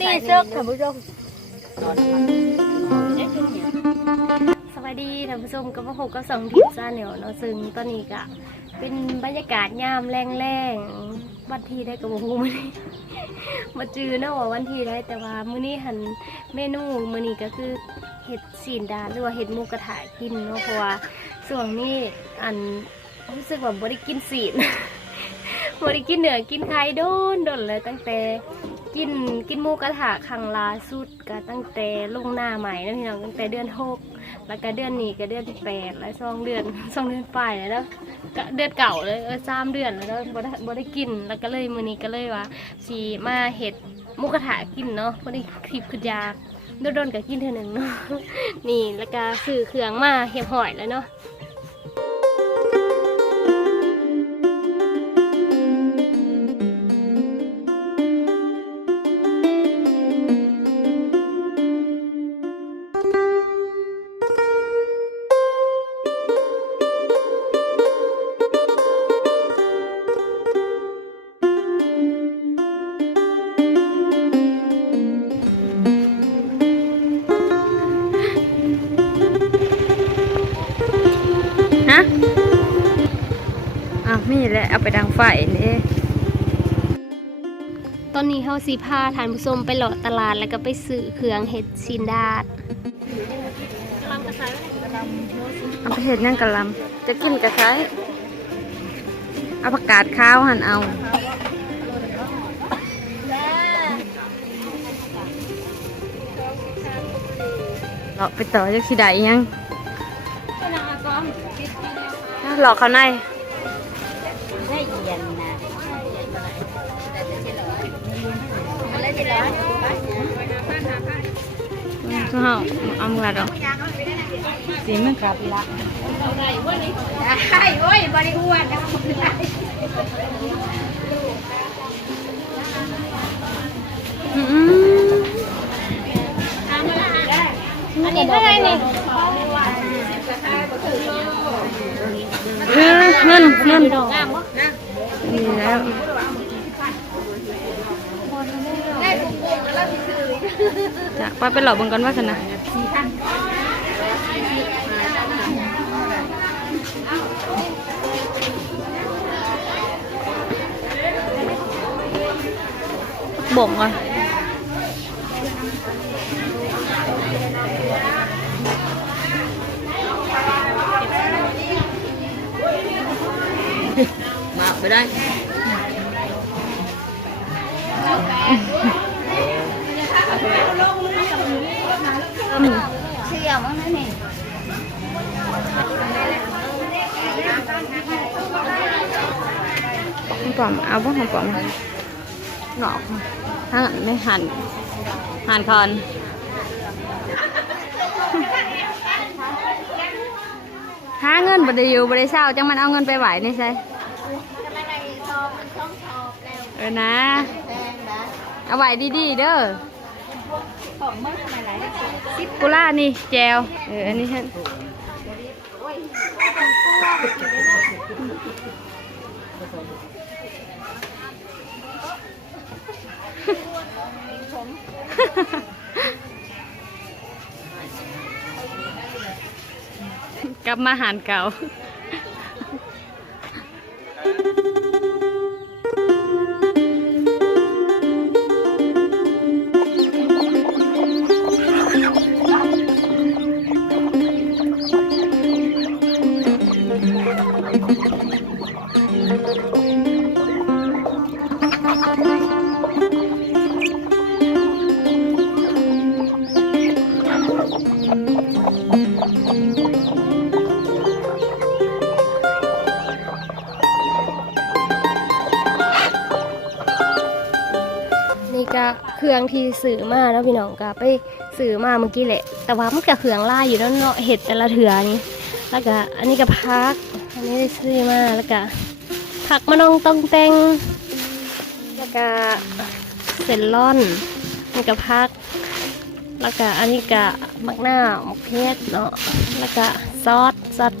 ตี้เซิร์ฟท่านผู้ชมสวัสดีท่านผู้ชมกับพวกผมก็สองทีมซาเหนียวเนาะซึ่งตอนนี้ก็เป็นบรรยากาศยามแรงๆวันที่ได้กับวงมื้อนี้มาจือเนาะว่าวันที่ได้แต่ว่ามื้อนี้หันเมนูมื้อนี้ก็คือเห็ดสีนดาหรือว่าเห็ดมูกระทะกินเนาะเพราะว่าส่วนนี้อันรู้สึกว่าบ่ได้กินสีนบ่ได้กินเหนือกินไข่โดนโดนเลยตั้งแต่ กินกินหมูกระทะครั้งล่าสุดก็ตั้งแต่ลงหน้าใหม่นะพี่น้องตั้งแต่เดือนหกแล้วก็เดือนนี้ก็เดือนที่แปดแล้วสองเดือนสองเดือนปลายแล้วเนาะก็เดือนเก่าเลยเออสามเดือนแล้วบ่ได้บ่ได้กินแล้วก็เลยมื้อนี้ก็เลยว่าสีมาเห็ดหมุกระทะกินเนาะพอดีคลิปคือยากโดนๆก็กินเท่านึงเนาะนี่แล้วก็ซื้อเครื่องมาเห็บหอยแล้วเนาะ แหละเอาไปดังไฟนี่ตอนนี้เฮาสิพาท่านผู้ชมไปเลาะตลาดแล้วก็ไปซื้อเครื่องเห็ดซินดาดเอาไปเห็ดนั่งกะหลำจะกินกระไซเอาผักกาดข้าวหั่นเอาเราไปต่อจากที่ใดยังหลอกเขาใน เฮาเอามือดอกสีมันกลับละได้โอ้ยบริอ้วนอืมอันนี้เท่าไหร่นี่เงินเงินเงินดอกงามบ่นี่แล้ว จะไปไปหลอกบังกันว่ากันนะบ่งก่อนมาไปได้ เชี่ยวมั้งนะนี่ ของ ปลอมเอาบ่ของปลอมหงอกถ้าไม่หั่นหั่นคอนหาเงินบ่ได้อยู่บ่ได้เศร้าจังมันเอาเงินไปไหวนี่ใช่เออนะ เอาไหวดีๆเด้อซิปกุล่านี่แจวเอออันนี้ฉัน กลับมาหารเก่า เครื่องที่ซื้อมาแล้วพี่น้องก็ไปซื้อมาเมื่อกี้แหละ แต่ว่ามันก็เครื่องลายอยู่แล้วเนาะเห็ดแต่ละเถือนี่แล้วก็อันนี้ก็พัก อันนี้ได้ซื้อมาแล้วก็ผักมะนองตองแตงแล้วก็เซนล่อนนี่ก็พัก แล้วก็อันนี้ก็มักหน้าวมักเพชรเนาะแล้วก็ซอสซอส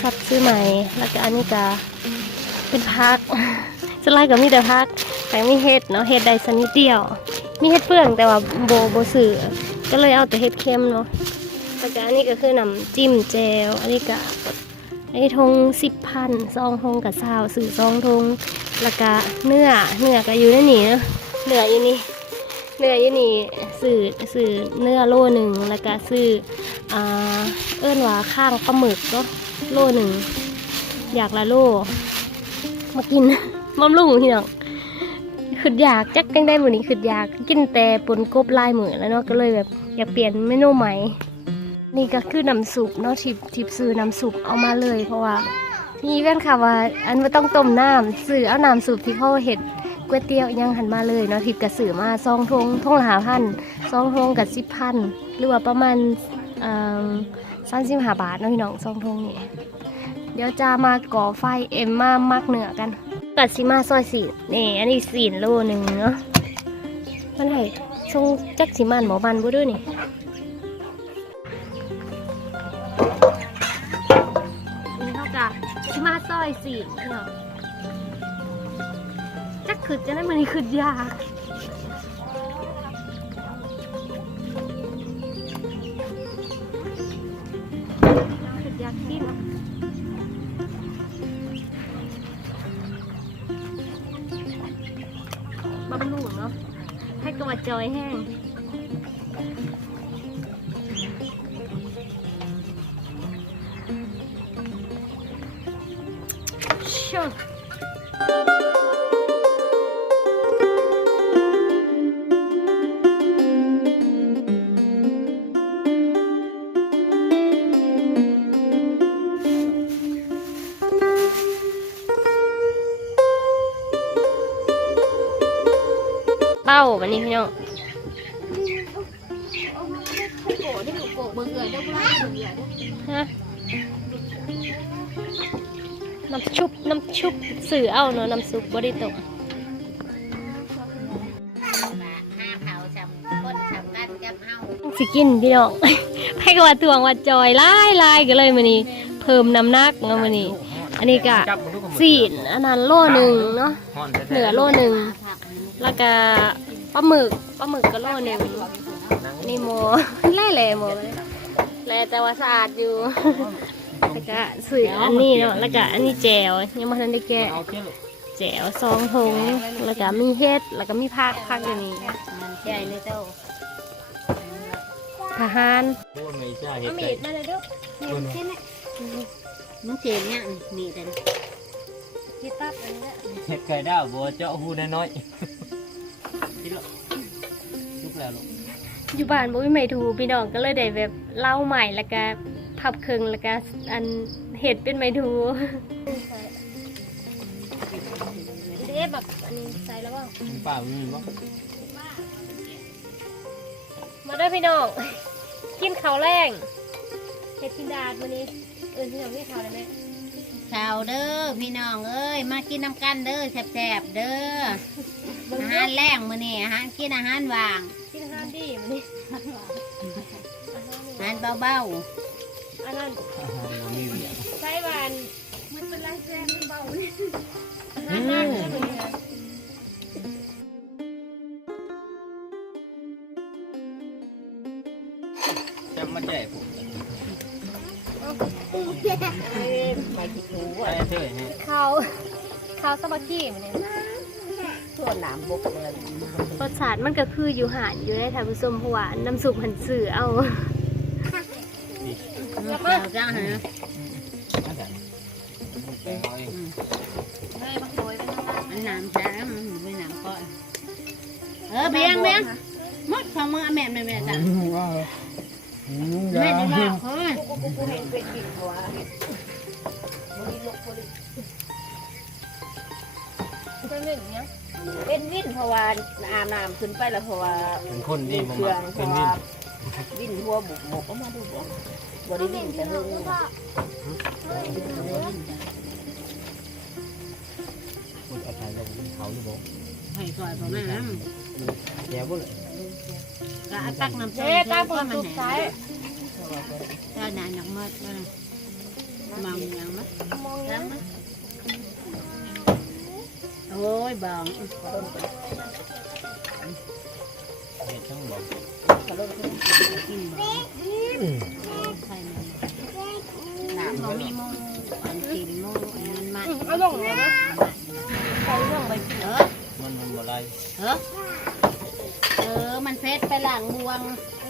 ซอสซื้อใหม่ แล้วก็อันนี้ก็เป็นพักสไลด์ก็มีแต่พักแต่ไม่เฮ็ดเนาะเฮ็ดได้สันิดเดียว มีเห็ดเฟืองแต่ว่าโบโบสื่อก็เลยเอาแต่เห็ดเค็มเนาะแล้วก็อันนี้ก็คือน้ำจิ้มแจวอันนี้ก็ไอ้ทงสิบพันซองทงกับซาวสื่อซองทงแล้วก็เนื้อเนื้อก็อยู่ในนี่เนาะเนื้ออยู่นี่เนื้ออยู่นี่สื่อสื่อเนื้อโลหนึ่งแล้วก็สื่ออ่าเอิ้นว่าข้างปลาหมึกเนาะโลหนึ่งอยากละโลมากินมอมลุงพี่น้อง คืออยากจักจังได้หมดนี้คืออยาก กินแต่ปนกบลายเหมือนแล้วเนาะก็เลยแบบอยากเปลี่ยนเมนูใหม่ นี่ก็คือน้ำซุปเนาะทิปทิปซื้อน้ำซุปเอามาเลย เพราะว่ามีแว่นค่ะว่าอันว่าต้องต้มน้ำซื้อเอาน้ำซุปที่เขาเห็ดก๋วยเตี๋ยวยังหันมาเลยเนาะทิปกับซื้อมาซองทงทงละหาพันซองทงกับสิบพันหรือว่าประมาณสามสิบห้าบาทเนาะพี่น้องซองทงนี่เดี๋ยวจะมาก่อไฟเอ็มมามักเหนือกัน กัดซิมาซอยสีนี่อันนี้สีโลหนึ่งเนาะมันให้ทรงจักสิมันหมอมันบ่ด้วยนี่นี่เขากะซิมาซอยสีเนาะจักคือจะได้มันนี่คือยากคือยากกินบำรุงเนาะให้กระวัดจอยแห้ง เป้าวันนี้พี่น้องฮะน้ำชุบน้ำชุบสื่อเอาเนาะน้ำซุปบริตกห้าเผาจำคนจำกันจำเฮาสิกินพี่น้องให้กว่าตวงว่าจอยลายลายก็เลยมันนี้เพิ่มน้ำหนักเนาะมันนี้อันนี้ก็สีนอันนั้นโลหนึ่งเนาะเหลือโลหนึ่งแล้วก็ ปลาหมึกปลาหมึกก็โลหนึ่งอันนี้โมไล่แหล่โมแหล่แต่ว่าสะอาดอยู่แล้วก็สื่ออันนี้เนาะแล้วก็อันนี้แจวยังไม่ทันได้แกะแจวซองทงแล้วก็มีเฮ็ดแล้วก็มีผักผักอย่างนี้มันใช่เลยเจ้าทหารไม่ใช่เห็เอาดมีไก่ดมาเลยลูกมันเจ็บเนี่ยนี่แต่ที่ตัดอันนี้เห็ดไก่ดาวบัวเจาะหูน้อยๆ คิดหรอลุกแล้วลูกอยู่บ้านบ่มีไม้ถูพี่น้องก็เลยได้แบบเล่าใหม่แล้วก็พับเครื่องแล้วก็อันเห็ดเป็นไม้ถูเด้แบบอันนี้ใส่แล้วบ่ป้าไม่มีมั้งมาเด้อพี่น้องกินข้าวแรงเห็ดพินดาดมื้อนี้เอิ้นพี่น้องนี่ข้าวได้ไหม ชาวเด้อพี่น้องเอ้ยมากินน้ำกันเด้อแซ่บๆเด้ออาหารแรงมื้อนี้อาหารกินอาหารว่างกินอาหารดีมื้อนี้อาหารเบาอันนั้นมันมีเหวี่ยงใส่หวานมันเป็นไรแซ่บเบานี่อาหารนั่นมื้อนี้น ที่ถูใช่เท่ฮะข้าวข้าวสปาเกตตี้มื้อนี้ทั่วหนามบกเลยรสชาติมันก็คืออยู่หานอยู่ได้ท่านผู้ชมเพราะว่าน้ำซุปหันสื่อเอาเราจ้างฮะแกงเอาเองอันน้ำจ้ามันไม่น้ำก้อยเออเบียงเบียงมดของมือแม่แม่แม่จ้ะแม่จะบอกเฮ้ย เป็นหนึ่งเนี้ยเป็นวินเพราะว่าอาบน้ำขึ้นไปแล้วเพราะว่าเป็นคนดีเคมารื่มาองเพเป็นราะวิว่านวินหัวบุกบกก็มาดูบ่บ่ได้วินแต่เพิ่งคนเอาไปแล้วเขาหรือเปล่าให้ก่อยประมาณนั้นแย่บ่เลยก็เอาตักน้ำเจ๊ตาผมสุกซ้าย เจ้าหน้าหนักมากเลยมังยังมั้ยมองยังโอ้ยบางเห็ดทั้งบอกกระโดดขึ้นกินบ่ใช่มันน้ำเขามีโมอันกินโมอันนั้นมันเอาลงเลยนะใส่ลงไปกินเออมันมันบ่ไรเออเออมันเฟสไปล้างบวง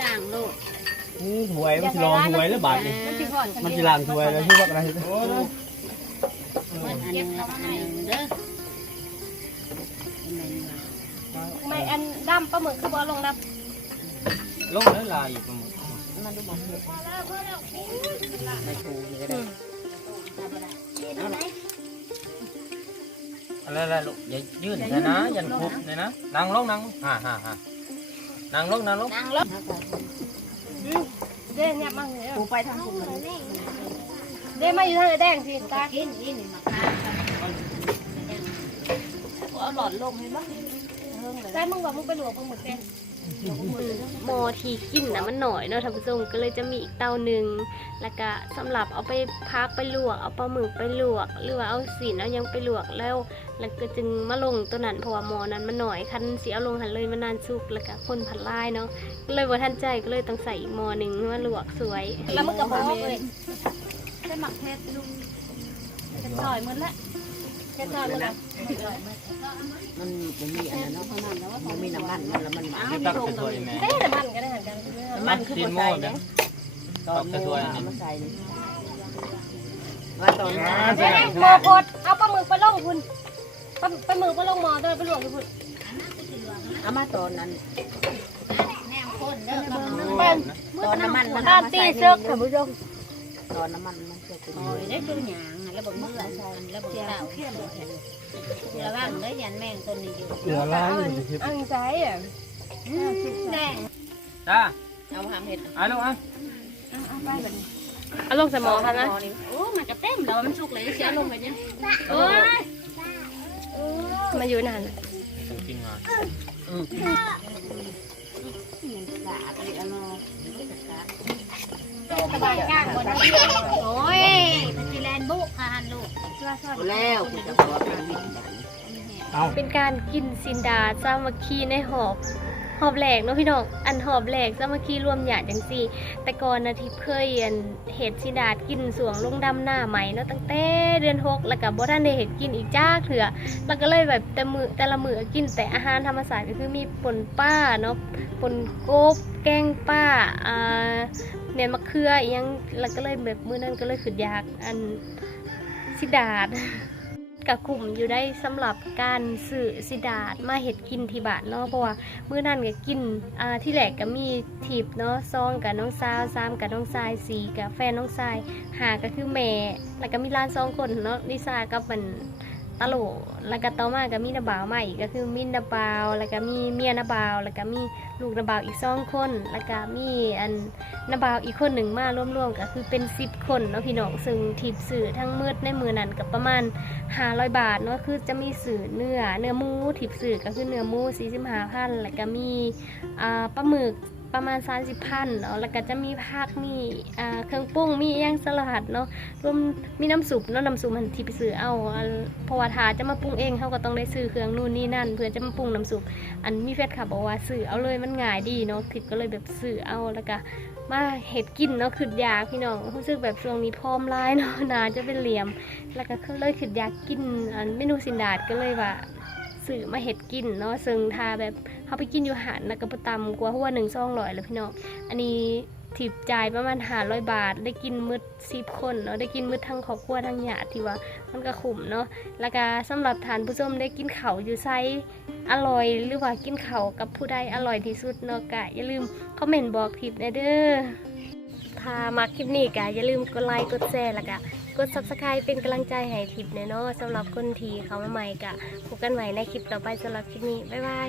ล้างโลด ถวยมันจะลองถวยแล้วบาดนี่มันสิก่อนมันจะล้างถวยแล้วที่ว่าอะไรมันอันหนึงแล้วก็อันเด้อไม่อันดำปลาหมึกคือบ่ลงดลงแล้วลายอยู่ประมาณมันดูบอกเห็ดไม่ปูนี่ก็ได้อะไรอะไรลูกอย่ายื่นนะนะยันคุบเลยนะนั่งลงนั่งฮ่าฮ่าฮ่านั่งลงนั่งลงนางลบำ เด้เนี่ยมาเลยปูไปทางปูเลยเด้มาอยู่ทางไอ้แดงสิตากินนี่นี่มาค้ากันเอาหลอดลมเห็นปะเฮิงเลยแต่มึงบอกมึงไปหลวงมึงหมึกเด้ หมอที่กินนะมันหน่อยเนาะท่านผู้ชมก็เลยจะมีอีกเตาหนึ่งแล้วก็สำหรับเอาไปพักไปลวก เอาปลาหมึกไปลวก หรือว่าเอาสีนเอายังไปลวกแล้ว แล้วก็จึงมาลงตัวนั้นเพราะว่าหมอนั้นมันหน่อยคันสีเอาลงหันเลยมันนานสุกแล้วก็คนผัดลายเนาะก็เลยว่าท่านใจก็เลยต้องใส่อีกหมอหนึ่งมาลวกสวยแล้วมันก็บอกเลยได้หมักเพชรลุงจะซอยหมดละ มันละมันมันมีอันนั้นเนาะมันมีน้ำมันมันแล้วมันมันตักใส่ถ้วยแม่เอ๊ะแต่มันก็ได้หันกันน้ำมันคือคนใส่เนี่ยตอนโม่มาใส่ว่าตอนนี้เด้หมอโคตรเอาปลาหมึกไปลงคุณปลาปลาหมึกไปลงหมอด้วยไปลวกอยู่คุณเอามาตอนนั้นแนมข้นเด้อเป็นตอนน้ำมันมันตามตีเสื้อท่านผู้ชม ตอนน้ำมันมันจะเป็นโอ้ยได้ตัวหยางแล้วบอกเมื่อใช่แล้วบอกเต่าเขี้ยนระวังเด้อยันแมงตัวนี้อยู่เหลือลายอยู่ที่อังใจอะแดงจ้าเอาทำเห็ดอะลูกอะเอาลงสมองครับนะโอ้มันก็เต็มแล้วมันสุกเลยเสียลงไปเนี่ยโอ้ยมาอยู่นานต้องกินงานสาดเลยเอาเนาะ สบายก้างบนนั้โอ้ยมันจะแลนบุกคานลูกแล้วคุณจะบอเป็นวิญญาณเป็นการกินซินดาสามัคคีในหอบหอบแหลกเนาะพี่น้องอันหอบแหลกสามัคคีรวมหยาดจังสี่ แต่ก่อนนะที่เคยอันเห็ดซินดากินสวงลงดำหน้าใหม่เนาะตั้งแต่เดือนหกแล้วก็บ่ทันได้เห็ดกินอีกจ้าเถื่อแล้วก็เลยแบบแต่มือแต่ละมือกินแต่อาหารธรรมศาสตร์ก็คือมีปนป้าเนาะปนกบแกงป้าอ่า เนี่ยมะเขืออีหยังแล้วก็เลยแบบมื้อนั้นก็เลยขึ้นยากอันซิดาดกับกลุ่มอยู่ได้สำหรับการสื่อสิดาดมาเห็ดกินที่บ้านเนาะเพราะว่ามื้อนั้นก็กินอ่าที่แหลกก็มีทิปเนาะซองกับน้องสาวสามกับน้องทรายสี่กับแฟนน้องทรายหาก็คือแม่แล้วก็มีร้านสองคนเนาะนิซากับมัน ตะโหลแล้วก็ต่อมาก็มีนาบาวใหม่ก็คือมินนาบาว แล้วก็มีเมียนาบาว แล้วก็มีลูกนาบาวอีกสองคน แล้วก็มีอันนาบาวอีกคนหนึ่งมาร่วมๆก็คือเป็นสิบคนเนาะพี่น้องซึ่งทิปสื่อทั้งมืดในมือนั้นกับประมาณ500บาทเนาะคือจะมีสื่อเนื้อเนื้อมูทิปสื่อก็คือเนื้อมู45พันแล้วก็มีอ่าปลาหมึก ประมาณ 30พันเนาะแล้วก็จะมีผักมีอ่าเครื่องปรุงมีอย่างสลัดเนาะรวมมีน้ำซุปเนาะน้ำซุปมันทิปสื่อเอาเพราะว่าถ้าจะมาปรุงเองเขาก็ต้องได้ซื้อเครื่องนู่นนี่นั่น เพื่อจะมาปรุงน้ำซุปอันมีแฟนคลับบอกว่าซื้อเอาเลยมันง่ายดีเนาะทิปก็เลยแบบซื้อเอาแล้วก็มาเห็ดกินเนาะขึ้นยากพี่น้องรู้สึกแบบช่วงนี้พร้อมร้ายเนาะนาจะเป็นเหลี่ยม แล้วก็เลยขึ้นยากกินอันเมนูสินดาดก็เลยว่า สื่อมาเห็ดกินเนาะซึ่งทาแบบเขาไปกินอยู่หันนะก็ประตำกว่าหัวหนึ่งซองร้อยแล้วพี่น้องอันนี้ถิบจ่ายประมาณหาร้อยบาท ได้กินมืดสิบคนเนาะได้กินมืดทั้งครอบครัวทั้งญาติที่ว่ามันก็คุ้มเนาะแล้วก็สำหรับทานผู้ชมได้กินเขาอยู่ไซอร่อยหรือว่ากินเขากับผู้ใดอร่อยที่สุดเนาะกะอย่าลืมคอมเมนต์บอกทิปนะเด้อถ้ามาคลิปนี้ก็อย่าลืมกดไลค์กดแชร์แล้วก็ กด subscribe เป็นกำลังใจให้ทิปเนาะสำหรับคนที่เขามาใหม่ก็พบกันใหม่ในคลิปต่อไปสำหรับคลิปนี้ บ๊ายบาย